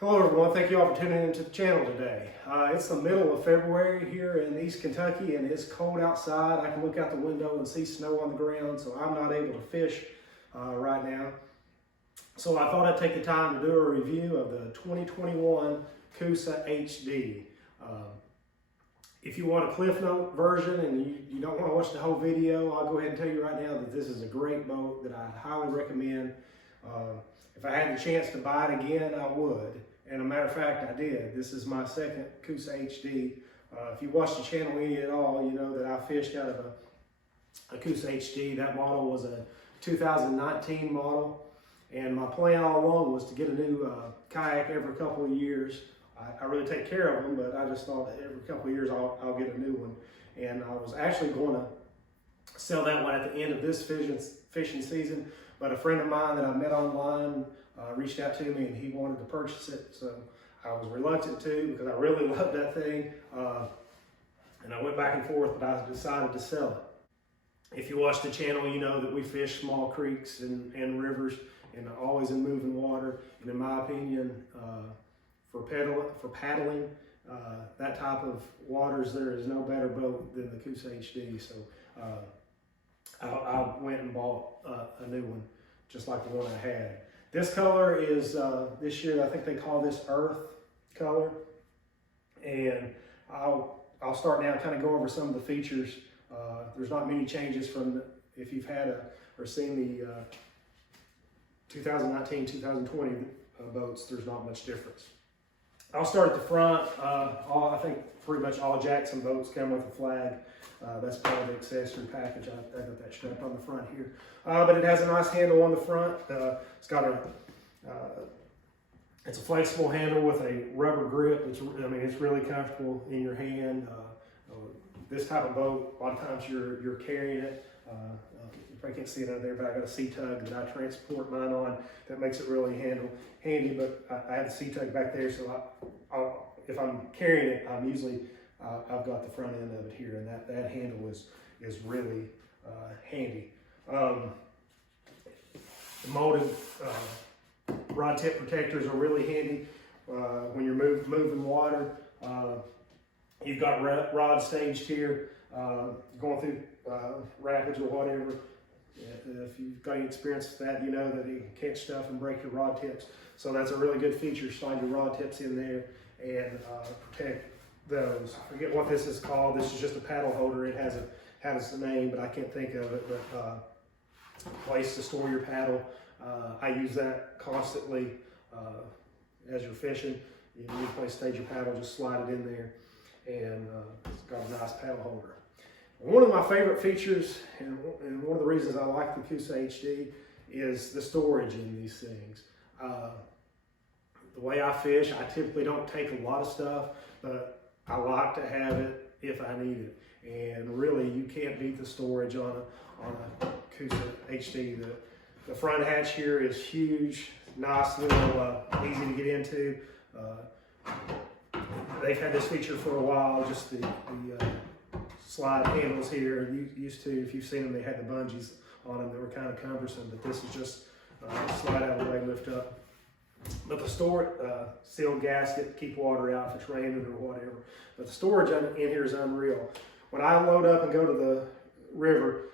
Hello everyone, thank you all for tuning into the channel today. It's the middle of February here in East Kentucky and it's cold outside. I can look out the window and see snow on the ground, so I'm not able to fish right now. So I thought I'd take the time to do a review of the 2021 Coosa HD. If you want a Cliff Note version and you don't want to watch the whole video, I'll go ahead and tell you right now that this is a great boat that I highly recommend. If I had the chance to buy it again, I would. And a matter of fact, I did. This is my second Coosa HD. If you watch the channel any at all, you know that I fished out of a Coosa HD. That model was a 2019 model. And my plan all along was to get a new kayak every couple of years. I really take care of them, but I just thought that every couple of years I'll get a new one. And I was actually going to sell that one at the end of this fishing season. But a friend of mine that I met online reached out to me and he wanted to purchase it. So I was reluctant to because I really loved that thing. And I went back and forth, but I decided to sell it. If you watch the channel, you know that we fish small creeks and rivers and always in moving water. And in my opinion, for paddling, that type of waters, there is no better boat than the Coosa HD. So I went and bought a new one, just like the one I had. This color is, this year, I think they call this earth color. And I'll start now, kind of go over some of the features. There's not many changes from, if you've had or seen the 2019, 2020 boats, there's not much difference. I'll start at the front. I think pretty much all Jackson boats come with a flag. That's part of the accessory package. I got that strapped on the front here. But it has a nice handle on the front. It's got it's a flexible handle with a rubber grip. It's really comfortable in your hand. This type of boat, a lot of times you're carrying it. You probably can't see it out there, but I got a C-Tug that I transport mine on that makes it really handy. But I have the C-Tug back there, so if I'm carrying it, I've got the front end of it here, and that handle is really handy. The molded rod tip protectors are really handy when you're moving water. You've got rod staged here, going through rapids or whatever. If you've got any experience with that, you know that you can catch stuff and break your rod tips. So that's a really good feature. Slide your rod tips in there and protect those. I forget what this is called. This is just a paddle holder. It has a name, but I can't think of it. But place to store your paddle. I use that constantly as you're fishing. You need a place to stage your paddle, just slide it in there. And it's got a nice paddle holder. One of my favorite features, and one of the reasons I like the Coosa HD, is the storage in these things. The way I fish, I typically don't take a lot of stuff, but I like to have it if I need it. And really, you can't beat the storage on a Coosa HD. The front hatch here is huge, nice little, easy to get into. They've had this feature for a while, just the slide handles here. Used to, if you've seen them, they had the bungees on them that were kind of cumbersome, but this is just slide out of the way, lift up. But the sealed gasket, keep water out if it's raining or whatever. But the storage in here is unreal. When I load up and go to the river,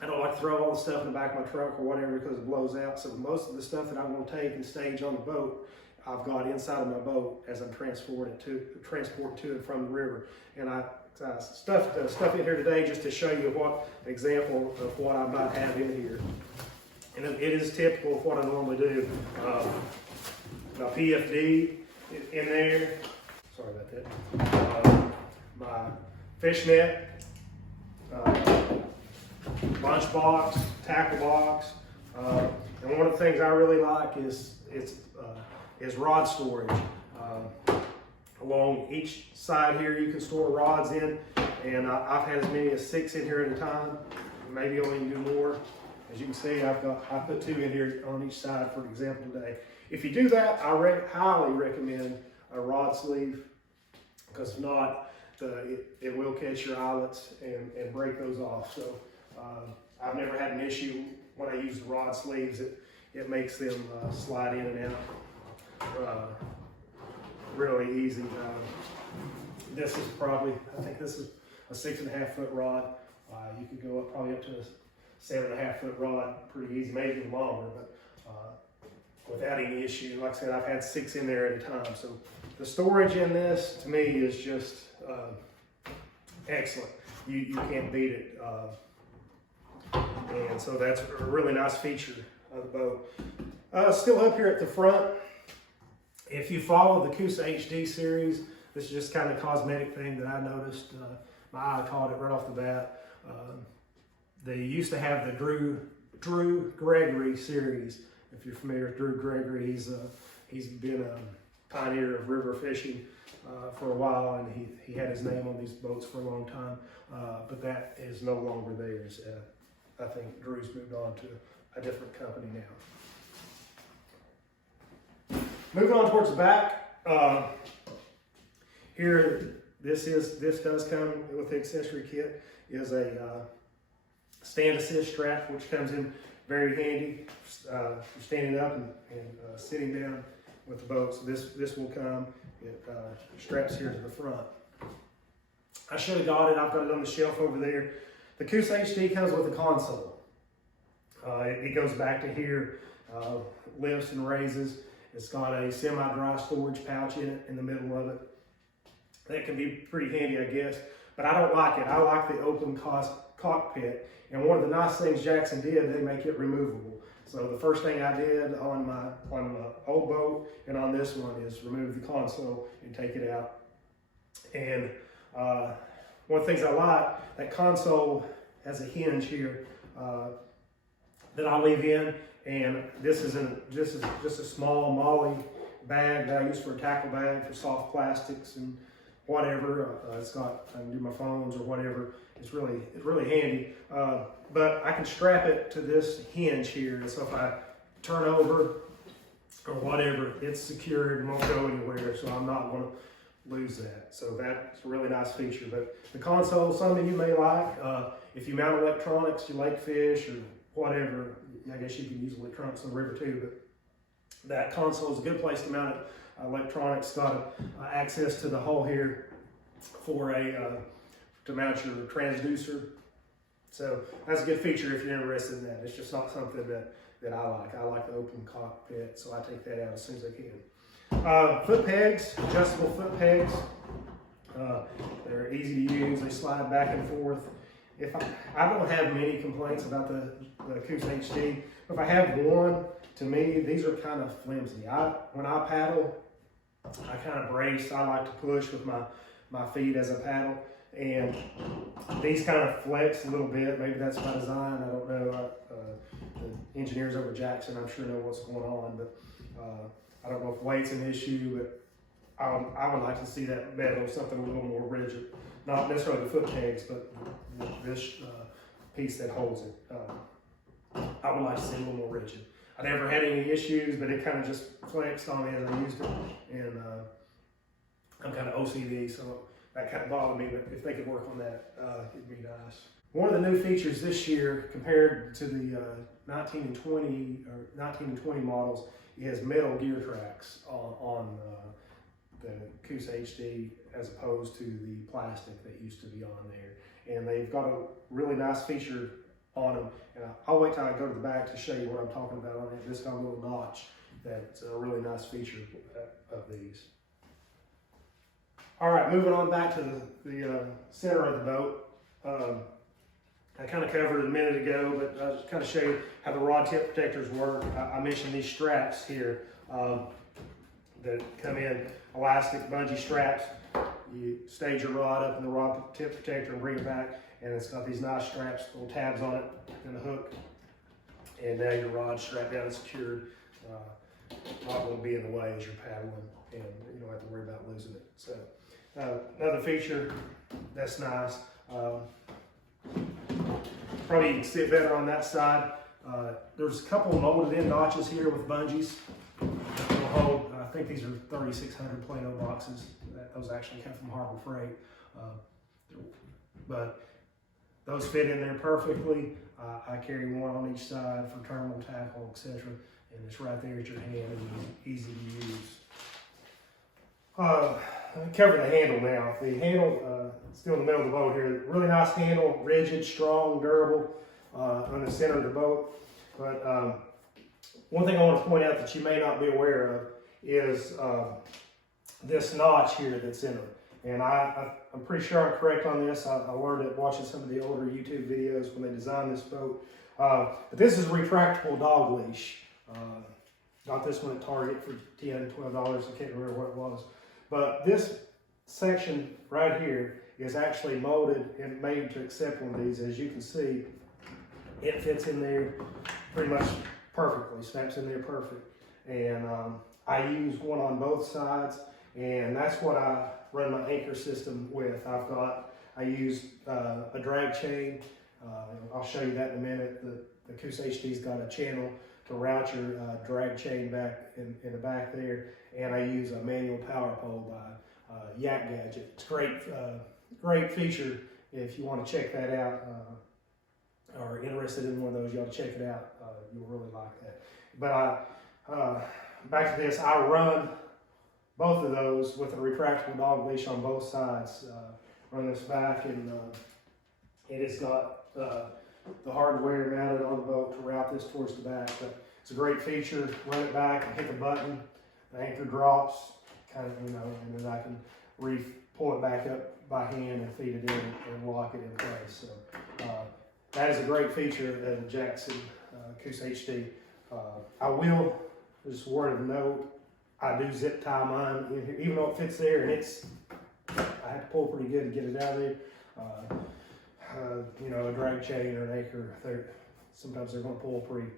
I don't like to throw all the stuff in the back of my truck or whatever because it blows out. So most of the stuff that I'm going to take and stage on the boat, I've got inside of my boat as I'm transporting to and from the river. And I stuff in here today just to show you an example of what I might have in here. And it is typical of what I normally do. My PFD in there. Sorry about that. My fish net, lunch box, tackle box. And one of the things I really like is rod storage. Along each side here, you can store rods in, and I've had as many as 6 in here at a time. Maybe only do more. As you can see, I put 2 in here on each side for example today. If you do that, I highly recommend a rod sleeve, because if not, it will catch your eyelets and break those off. So I've never had an issue when I use the rod sleeves. It makes them slide in and out. really easy. This is probably, I think this is a 6.5 foot rod. You could go up probably up to a 7.5 foot rod, pretty easy, maybe even longer, but without any issue. Like I said, I've had 6 in there at a time. So the storage in this, to me, is just excellent. You can't beat it. And so that's a really nice feature of the boat. Still up here at the front, if you follow the Coosa HD series, this is just kind of a cosmetic thing that I noticed. My eye caught it right off the bat. They used to have the Drew Gregory series. If you're familiar with Drew Gregory, he's been a pioneer of river fishing for a while, and he had his name on these boats for a long time. But that is no longer theirs. I think Drew's moved on to a different company now. Moving on towards the back, here this does come with the accessory kit, is a stand assist strap, which comes in very handy for standing up and sitting down with the boat. So this will come. It straps here to the front. I should have got it. I've got it on the shelf over there. The Coosa HD comes with a console. It goes back to here, lifts and raises. It's got a semi-dry storage pouch in it, in the middle of it. That can be pretty handy, I guess, but I don't like it. I like the open cockpit. And one of the nice things Jackson did, they make it removable. So the first thing I did on my old boat and on this one is remove the console and take it out. And one of the things I like, that console has a hinge here that I leave in, and this is just a small molly bag that I use for a tackle bag for soft plastics and whatever. It's got, I can do my phones or whatever. It's really handy. But I can strap it to this hinge here, and so if I turn over or whatever, it's secured and won't go anywhere, so I'm not going to lose that. So that's a really nice feature. But the console, something you may like. If you mount electronics, you lake fish or whatever, I guess you can use electronics on the river too, but that console is a good place to mount it. Electronics got access to the hole here for to mount your transducer. So that's a good feature if you're interested in that. It's just not something that I like. I like the open cockpit, so I take that out as soon as I can. Foot pegs, adjustable foot pegs. They're easy to use. They slide back and forth. I don't have many complaints about the Coosa HD. If I have one, to me, these are kind of flimsy. When I paddle, I kind of brace. I like to push with my feet as I paddle. And these kind of flex a little bit. Maybe that's by design. I don't know. The engineers over at Jackson, I'm sure, know what's going on. But I don't know if weight's an issue. But I would like to see that metal, something a little more rigid. Not necessarily the foot pegs, but this piece that holds it. I would like to see a little more rigid. I never had any issues, but it kind of just flexed on me as I used it. And I'm kind of OCD, so that kind of bothered me, but if they could work on that, it'd be nice. One of the new features this year compared to the 19 and 20 models is metal gear tracks on the Coosa HD as opposed to the plastic that used to be on there. And they've got a really nice feature on them. And I'll wait till I go to the back to show you what I'm talking about on it. This got a little notch that's a really nice feature of these. All right, moving on back to the center of the boat. I kind of covered it a minute ago, but I'll just kind of show you how the rod tip protectors work. I mentioned these straps here that come in elastic bungee straps. You stage your rod up in the rod tip protector and bring it back, and it's got these nice straps, little tabs on it, and a hook. And now your rod's strapped down and secured. Not going to be in the way as you're paddling, and you don't have to worry about losing it. So another feature that's nice. Probably you can sit better on that side. There's a couple molded in notches here with bungees. It'll hold, I think these are 3,600 Plano boxes. Those actually come from Harbor Freight. But those fit in there perfectly. I carry one on each side for terminal tackle, etc. and it's right there at your hand and easy to use. Cover the handle now. The handle, still in the middle of the boat here. Really nice handle, rigid, strong, durable on the center of the boat. But one thing I want to point out that you may not be aware of is this notch here that's in it. And I'm pretty sure I'm correct on this. I learned it watching some of the older YouTube videos when they designed this boat. But this is a retractable dog leash. Got this one at Target for $10, $12. I can't remember what it was. But this section right here is actually molded and made to accept one of these. As you can see, it fits in there pretty much perfectly, snaps in there perfect. And I use one on both sides, and that's what I run my anchor system with. I use a drag chain. I'll show you that in a minute. The Coosa HD's got a channel to route your drag chain back in the back there, and I use a manual power pole by Yak Gadget. It's great feature. If you want to check that out or interested in one of those, you ought to check it out. You'll really like that. But back to this, I run both of those with a retractable dog leash on both sides. Run this back, and it has got the hardware mounted on the boat to route this towards the back. But it's a great feature. Run it back and hit the button. The anchor drops, kind of, and then I can pull it back up by hand and feed it in and lock it in place. So that is a great feature of the Jackson Coosa HD. I will, just a word of note, I do zip tie mine in here, even though it fits there, and I have to pull pretty good to get it out of there. A drag chain or an anchor, sometimes they're going to pull pretty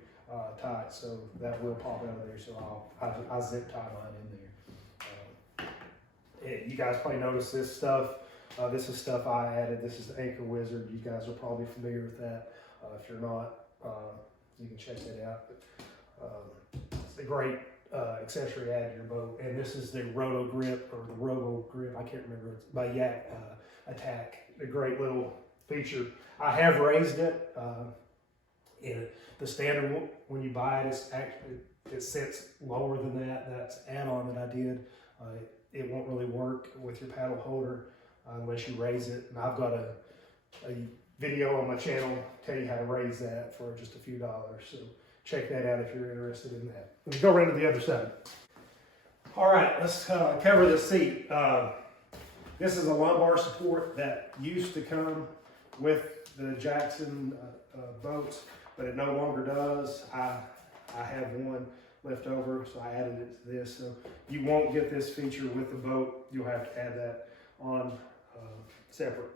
tight, so that will pop out of there. So I zip tie mine in there. You guys probably noticed this stuff. This is stuff I added. This is the Anchor Wizard. You guys are probably familiar with that. If you're not, you can check that out. It's a great accessory to add to your boat. And this is the Roto Grip, or the Robo Grip, I can't remember, it's by Yak Attack. A great little feature. I have raised it. The standard, when you buy it, it sits lower than that. That's an add-on that I did. It won't really work with your paddle holder unless you raise it. And I've got a video on my channel tell you how to raise that for just a few dollars. So check that out if you're interested in that. Let me go around to the other side. All right, let's cover the seat. This is a lumbar support that used to come with the Jackson boats, but it no longer does. I have one left over, so I added it to this. So you won't get this feature with the boat. You'll have to add that on separate.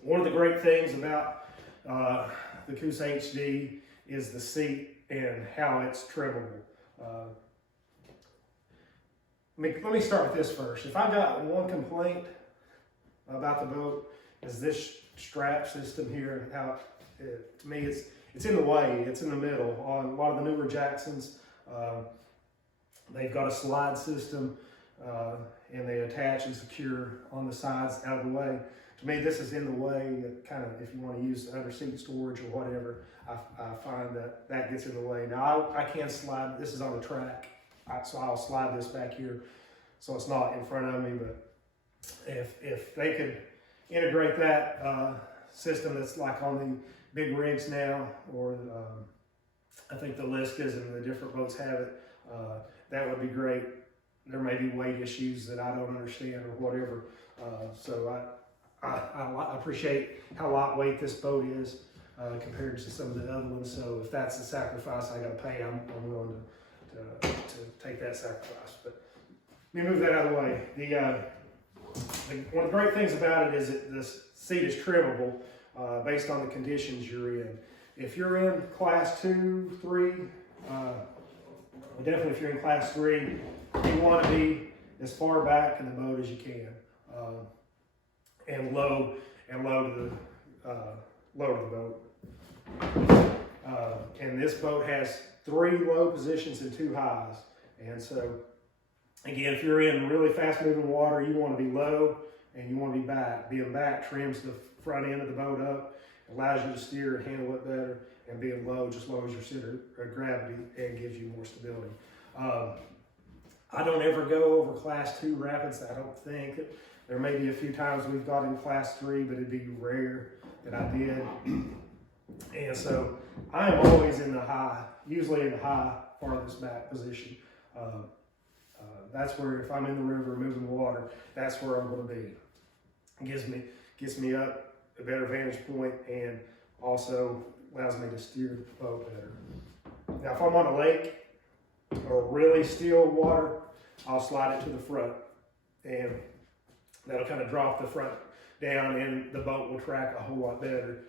One of the great things about the Coosa HD is the seat and how it's trimmable. Let me start with this first. If I've got one complaint about the boat, is this strap system here. How to me it's in the way. It's in the middle. On a lot of the newer Jacksons, they've got a slide system and they attach and secure on the sides out of the way. To me, this is in the way. Kind of, if you want to use under seat storage or whatever, I find that gets in the way. Now I can slide. This is on the track, so I'll slide this back here, so it's not in front of me. But if they could integrate that system that's like on the big rigs now, or I think the Liskas and the different boats have it, that would be great. There may be weight issues that I don't understand or whatever. So I appreciate how lightweight this boat is compared to some of the other ones. So if that's the sacrifice I got to pay, I'm willing to take that sacrifice. But let me move that out of the way. One of the great things about it is that this seat is trimmable based on the conditions you're in. If you're in class 2, 3, definitely if you're in class 3, you want to be as far back in the boat as you can, and low to the boat. And this boat has 3 low positions and 2 highs. And so, again, if you're in really fast moving water, you want to be low and you want to be back. Being back trims the front end of the boat up, allows you to steer and handle it better. and being low just lowers your center of gravity and gives you more stability. I don't ever go over class 2 rapids. I don't think. There may be a few times we've got in class 3, but it'd be rare that I did. And so I'm always in the high, usually in the high farthest back position. That's where, if I'm in the river moving water, that's where I'm going to be. It gets me up a better vantage point, and also allows me to steer the boat better. Now, if I'm on a lake or really still water, I'll slide it to the front, and that'll kind of drop the front down, and the boat will track a whole lot better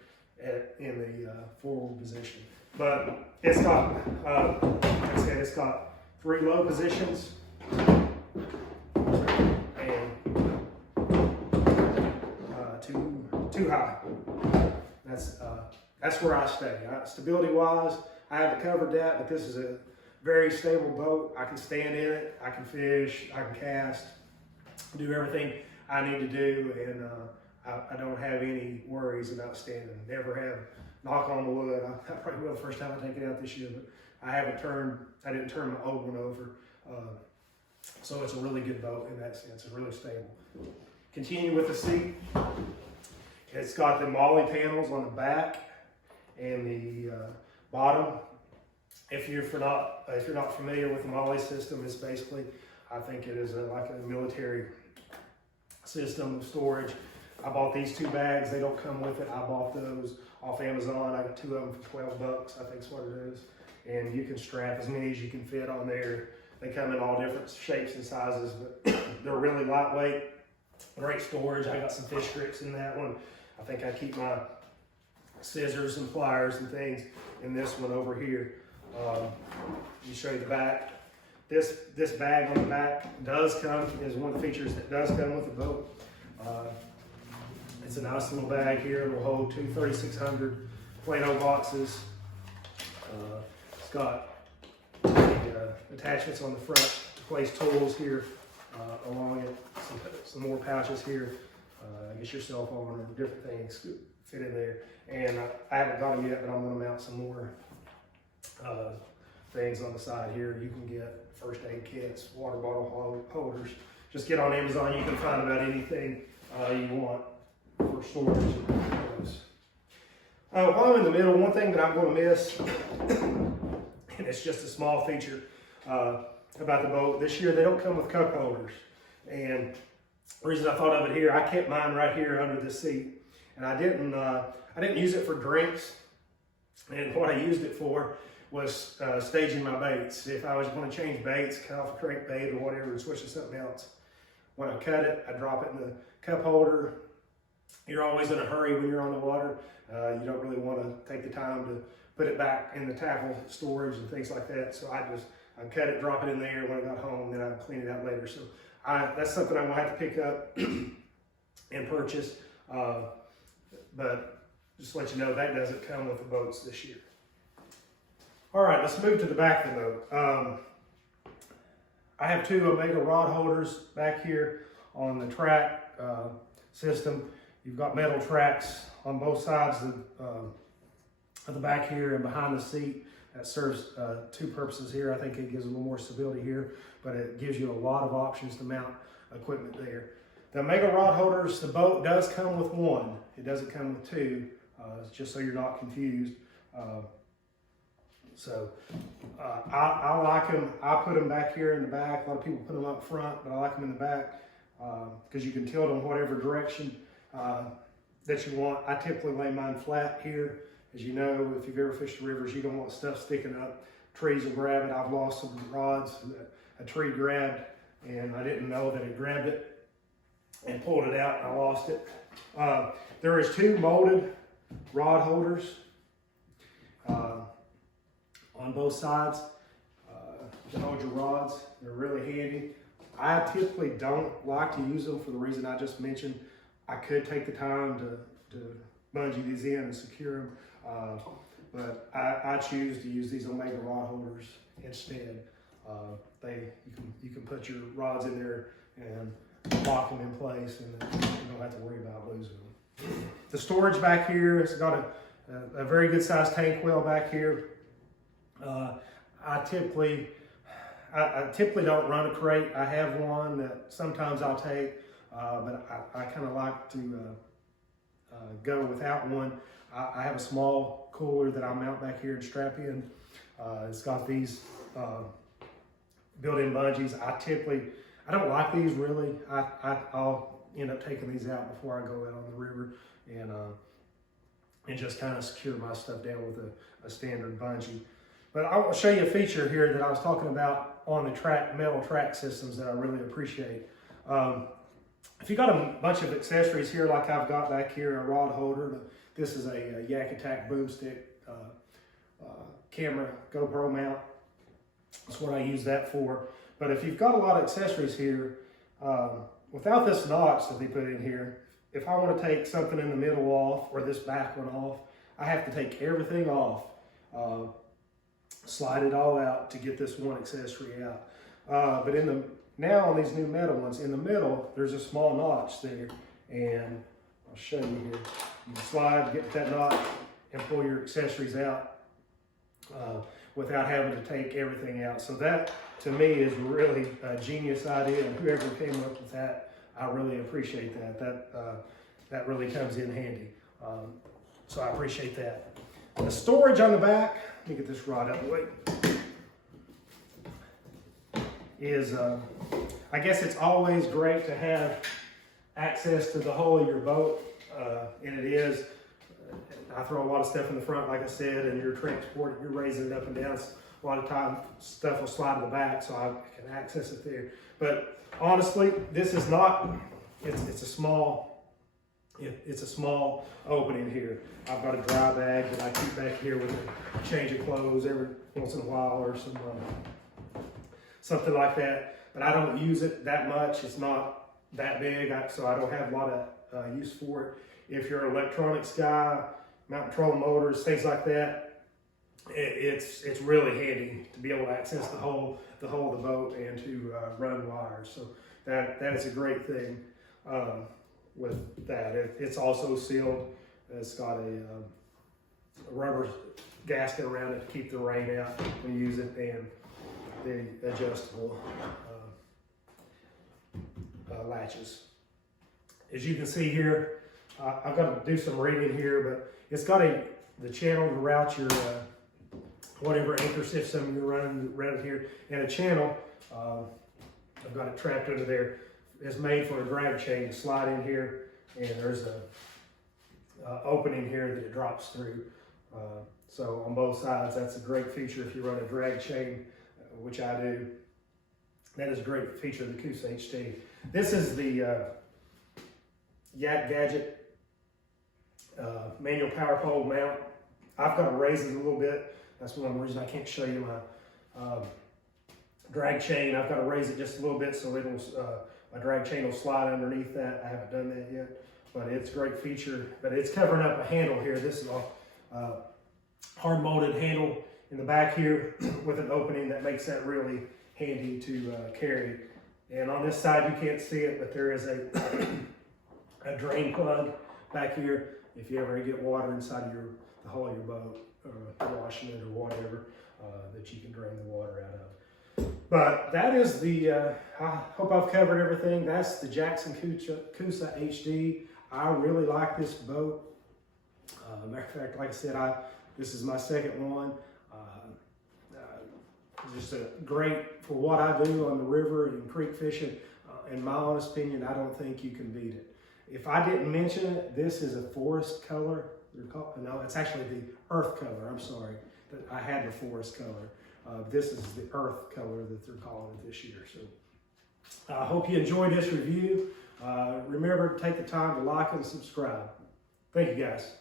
in the forward position. But it's got, like I said, it's got 3 low positions and 2 high. That's where I stay. Stability-wise, I haven't covered that, but this is a very stable boat. I can stand in it, I can fish, I can cast, do everything I need to do, and I don't have any worries about standing. Never have. Knock on the wood. I probably will the first time I take it out this year, but I didn't turn my old one over. So it's a really good boat in that sense. It's really stable. Continue with the seat. It's got the molly panels on the back and the bottom. If you're not familiar with the molly system, it's basically, I think it is like a military system of storage. I bought these 2 bags. They don't come with it. I bought those off Amazon. I got 2 of them for $12, I think is what it is. And you can strap as many as you can fit on there. They come in all different shapes and sizes, but they're really lightweight. Great storage. I got some fish grips in that one. I think I keep my scissors and pliers and things in this one over here. You show you the back. This bag on the back is one of the features that does come with the boat. It's a nice little bag here. It will hold 2 3600 Plano boxes. It's got the attachments on the front to place tools here along it. Some more pouches here. I guess your cell phone or different things fit in there. And I haven't got them yet, but I'm going to mount some more things on the side here. You can get first aid kits, water bottle holders. Just get on Amazon. You can find about anything you want for storage. While I'm in the middle, one thing that I'm going to miss, and it's just a small feature about the boat. This year they don't come with cup holders, and the reason I thought of it here, I kept mine right here under the seat, and I didn't use it for drinks. And what I used it for was staging my baits. If I was going to change baits, cut off a crankbait or whatever, and switch to something else, when I cut it, I drop it in the cup holder. You're always in a hurry when you're on the water. You don't really want to take the time to put it back in the tackle storage and things like that. So I'd cut it, drop it in there when I got home, then I'd clean it out later. So that's something I'm gonna have to pick up and purchase. But just to let you know, that doesn't come with the boats this year. All right, let's move to the back of the boat. I have 2 Omega rod holders back here on the track system. You've got metal tracks on both sides of the back here and behind the seat. That serves 2 purposes here. I think it gives a little more stability here, but it gives you a lot of options to mount equipment there. The Omega rod holders, the boat does come with 1. It doesn't come with 2, just so you're not confused. I like them. I put them back here in the back. A lot of people put them up front, but I like them in the back because you can tilt them whatever direction that you want. I typically lay mine flat here. As you know, if you've ever fished the rivers, you don't want stuff sticking up. Trees will grab it. I've lost some rods that a tree grabbed, and I didn't know that it grabbed it and pulled it out, and I lost it. There is 2 molded rod holders on both sides to hold your rods. They're really handy. I typically don't like to use them for the reason I just mentioned. I could take the time to bungee these in and secure them, but I choose to use these Omega rod holders instead. You can put your rods in there and lock them in place, and you don't have to worry about losing them. The storage back here has got a very good sized tank well back here. I typically don't run a crate. I have one that sometimes I'll take, but I kind of like to go without one. I have a small cooler that I mount back here and strap in. It's got these built-in bungees. I don't like these really. I'll end up taking these out before I go out on the river and just kind of secure my stuff down with a standard bungee. But I will show you a feature here that I was talking about on the metal track systems that I really appreciate. If you got a bunch of accessories here, like I've got back here, a rod holder. This is a Yak Attack boomstick camera GoPro mount. That's what I use that for. But if you've got a lot of accessories here, without this notch that they put in here, if I want to take something in the middle off or this back one off, I have to take everything off, slide it all out to get this one accessory out. But now on these new metal ones, in the middle, there's a small notch there, and I'll show you here. You can slide, get that notch, and pull your accessories out without having to take everything out. So that, to me, is really a genius idea, and whoever came up with that, I really appreciate that. That really comes in handy. So I appreciate that. The storage on the back, let me get this rod out of the way, is, I guess it's always great to have access to the hull of your boat, and it is. I throw a lot of stuff in the front, like I said, and you're transporting, you're raising it up and down. A lot of time, stuff will slide to the back, so I can access it there. But honestly, this is not. It's a small opening here. I've got a dry bag that I keep back here with a change of clothes every once in a while, or something like that. But I don't use it that much. It's not that big, so I don't have a lot of use for it. If you're an electronics guy, mountain trolling motors, things like that, it's really handy to be able to access the hull of the boat and to run wires. So that is a great thing with that. It's also sealed. It's got a rubber gasket around it to keep the rain out when you use it, and the adjustable latches. As you can see here, I've got to do some reading here, but it's got the channel to route your whatever anchor system you're running around here, and a channel. I've got it trapped under there. It's made for a drag chain to slide in here, and there's a opening here that it drops through. So on both sides, that's a great feature if you run a drag chain, which I do. That is a great feature of the Coosa HT. This is the Yak Gadget manual power pole mount. I've got to raise it a little bit. That's one of the reasons I can't show you my drag chain. I've got to raise it just a little bit so it'll my drag chain will slide underneath that. I haven't done that yet, but it's a great feature. But it's covering up a handle here. This is a hard molded handle in the back here with an opening that makes that really handy to carry. And on this side, you can't see it, but there is a drain plug back here. If you ever get water inside of the hull of your boat, washing it or whatever, that you can drain the water out of. But that is I hope I've covered everything. That's the Jackson Coosa HD. I really like this boat. Matter of fact, like I said, this is my second one. Just great for what I do on the river and creek fishing. In my honest opinion, I don't think you can beat it. If I didn't mention it, this is a forest color. No, it's actually the earth color. I'm sorry. I had the forest color. This is the earth color that they're calling it this year. So I hope you enjoyed this review. Remember to take the time to like and subscribe. Thank you, guys.